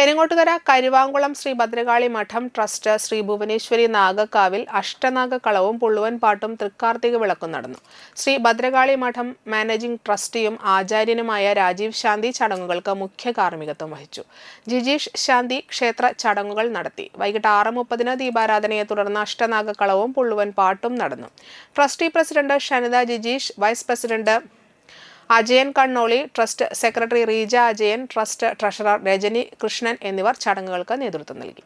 പെരിങ്ങോട്ടുകര കരുവാങ്കുളം ശ്രീ ഭദ്രകാളി മഠം ട്രസ്റ്റ് ശ്രീ ഭുവനേശ്വരി നാഗക്കാവിൽ അഷ്ടനാഗക്കളവും പുള്ളുവൻ പാട്ടും തൃക്കാർത്തിക വിളക്കും നടന്നു. ശ്രീ ഭദ്രകാളി മഠം മാനേജിംഗ് ട്രസ്റ്റിയും ആചാര്യനുമായ രാജീവ് ശാന്തി ചടങ്ങുകൾക്ക് മുഖ്യ കാർമ്മികത്വം വഹിച്ചു. ജിജീഷ് ശാന്തി ക്ഷേത്ര ചടങ്ങുകൾ നടത്തി. വൈകിട്ട് 6:30 ദീപാരാധനയെ തുടർന്ന് അഷ്ടനാഗക്കളവും പുള്ളുവൻ പാട്ടും നടന്നു. Trustee president Shanitha Jijeesh, vice president Ajayan Kannoli, trust secretary Reeja Ajayan, trust treasurer Rajani Krishnan എന്നിവർ ചടങ്ങുകൾക്ക് നേതൃത്വം നൽകി.